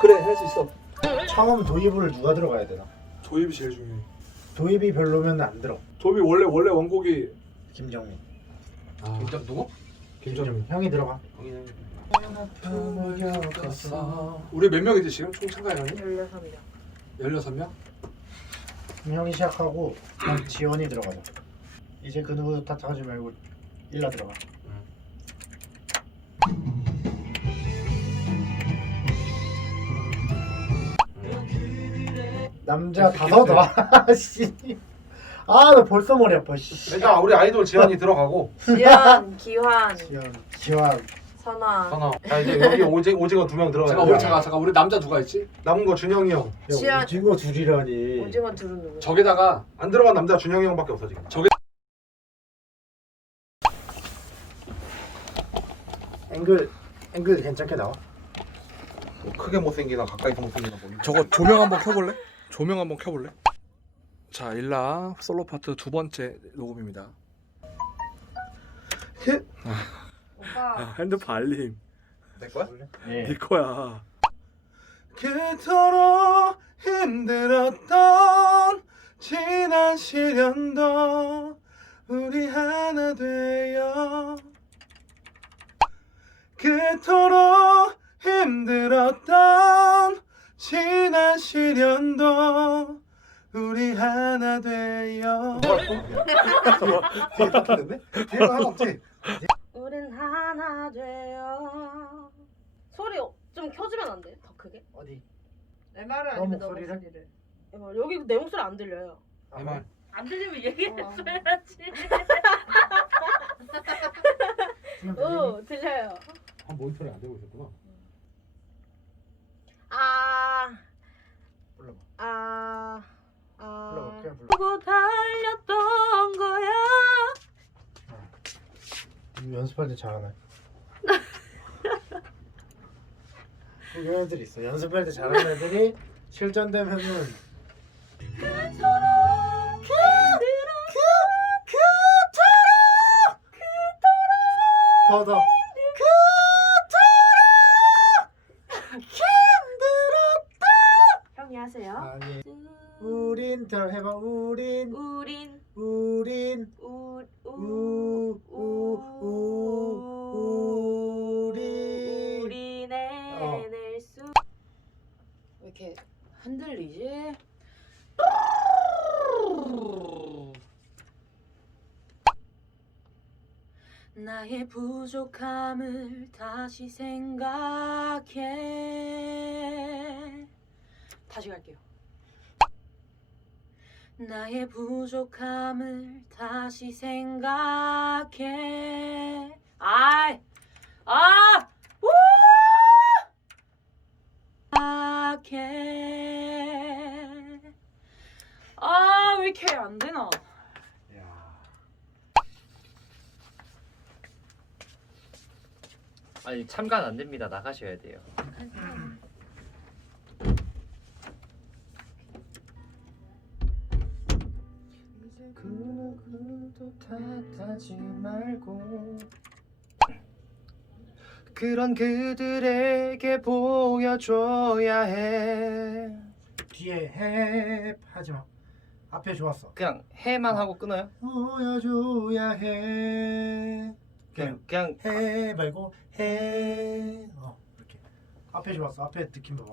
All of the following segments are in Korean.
그래 할 수 있어. 처음 도입을 누가 들어가야 되나? 도입이 제일 중요해. 도입이 별로면 안 들어. 도입이 원래 원래 원곡이 김정민. 김정 아. 누구? 김정민. 김정, 형이 들어가. 응. 우리 몇 명이지 지금 총 참가자니? 16명. 16명? 그럼 형이 시작하고 지원이 들어가자. 이제 그 누구도 탓하지 말고 일러 들어가. 남자 다섯 와. 씨. 아, 나 벌써 머리 아파. 씨. 일 우리 아이돌 지현이 들어가고. 지현, 기환. 지현, 기환. 선아. 선아. 자 이제 여기 오재 오지, 오재가 두명 들어가. 잠깐 우리 잠 잠깐 우리 남자 누가 있지? 남은 거 준영이 형. 지현. 지한... 오징어 둘이라니. 오징어 둘은 누 저기다가 안 들어간 남자 준영이 형밖에 없어 지금. 저기. 앵글 앵글 괜찮게 나와. 뭐 크게 못생기나 가까이서 못생기나 보니. 저거 조명 한번 켜볼래? 조명 한번 켜볼래? 자 일라 솔로 파트 두 번째 녹음입니다. 힛. 히... 핸드폰 림내 거야? 네. 네 거야. 시년도 우리 하나 되어 우리 <뒤에 딱 있는데? 웃음> 하나 되어 <없지? 웃음> 소리 좀 켜주면 안 돼? 더 크게? 어디? MR 어, 아니면 너 목소리를? m 여기 내 목소리 안 들려요 MR. 안 들리면 얘기했어야지 어. 오 들려요 한 모니터를 안 되고 있었구나 음. 아 아, 아, 불러볼게요, 불러볼게요. 달렸던 거야. 연습할 때 잘하네. 그애들 있어. 연습할 때 잘하는 애들이 실전되면은. 더더 그토록 그토록 해봐. 우린 우린 우린 우 우 우 우리 우리 내낼 수. 왜 이렇게 흔들리지? 나의 부족함을 다시 생각해. 다시 갈게요. 나의 부족함을 다시 생각해 아아 우! 생각해 아왜 이렇게 안 되나 야. 아니 참가는 안 됩니다 나가셔야 돼요 그런 그들에게 보여줘야 해 뒤에 해 하지 마 앞에 좋았어 그냥 해만 하고 끊어요? 해. 그냥, 그냥 해 말고 해, 해. 해. 어, 이렇게 앞에 좋았어 앞에 느낌 봐봐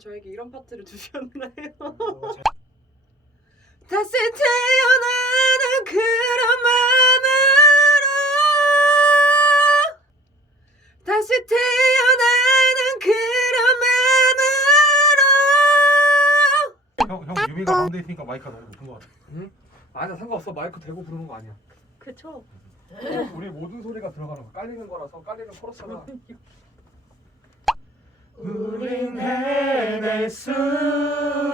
저에게 이런 파트를 주셨나요? 형, 형 유미가 어? 가운데 있으니까 마이크가 너 높은 것 같아 응? 아 상관없어 마이크 대고 부르는 거 아니야 그쵸 응. 응. 응. 응. 우리 모든 소리가 들어가는 거 깔리는 거라서 깔리는 코러스가 우린 해낼 수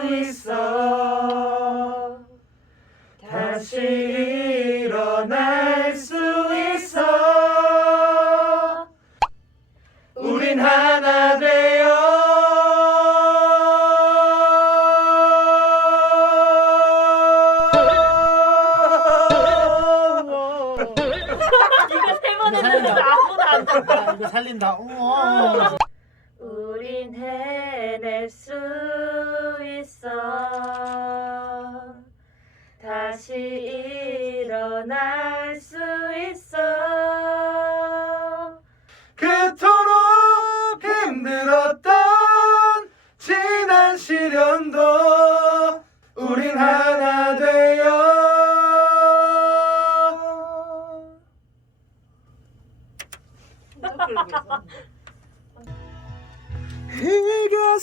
있어 다시 일어날 수 있어 음 우린 하나 되어 이거 세번 했는 아무도 안 떴다 이거 살린다 해낼수 있어 다시 일어날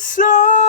So.